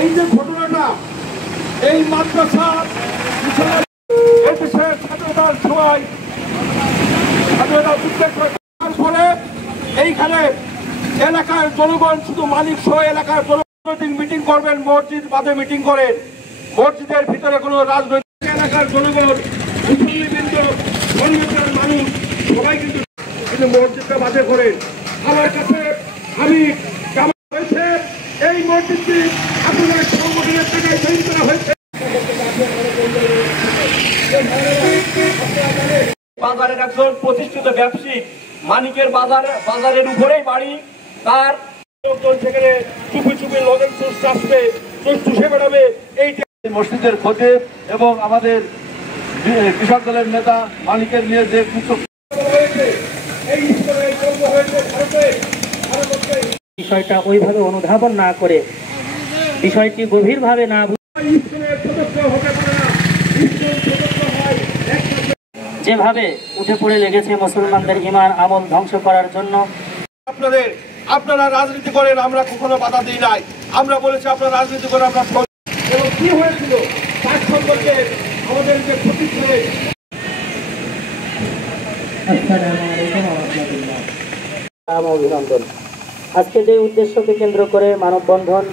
এই যে ঘটনাটা এই মাদ্রাসা দেশের স্বাধীনতার সময় স্বাধীনতা উদ্বেগ করে এইখানে এলাকার জনগণ শুধু মালিক সহ এলাকার জনগণ মিটিং করবেন, মসজিদ বাদে মিটিং করেন। মসজিদের ভিতরে কোনো রাজনৈতিক এলাকার জনগণ মানুষ সবাই কিন্তু মসজিদটা বাদে করেন। আমার কাছে আমি হয়েছে এই মসজিদটি আপনাদের সংগঠনের টাকায় তৈরি করা হয়েছে। বাজারের একজন প্রতিষ্ঠিত ব্যবসায়িক মানিকের বাজারের উপরেই বাড়ি, তার লোকজন সেখানে চুপি চুপি লোকের চুষ আসবে, চুষে বেড়াবে। এই মসজিদের খতিব এবং আমাদের কৃষক দলের নেতা মানিকের নিয়ে যে বিষয়টা ওইভাবে অনুধাবন না করে, বিষয়টি গভীরভাবে না যেভাবে উঠে পড়ে লেগেছে মুসলমানদের ঈমান আমল ধ্বংস করার জন্য। আপনারা রাজনীতি করেন, আমরা কখনো বাধা দিই নাই। আমরা বলেছি আপনারা রাজনীতি করেন, আমরা এবং কি হয়েছিল তার সম্পর্কে আমাদের যে ক্ষতি করে। অভিনন্দন। আজকে যে উদ্দেশ্যকে কেন্দ্র করে মানববন্ধন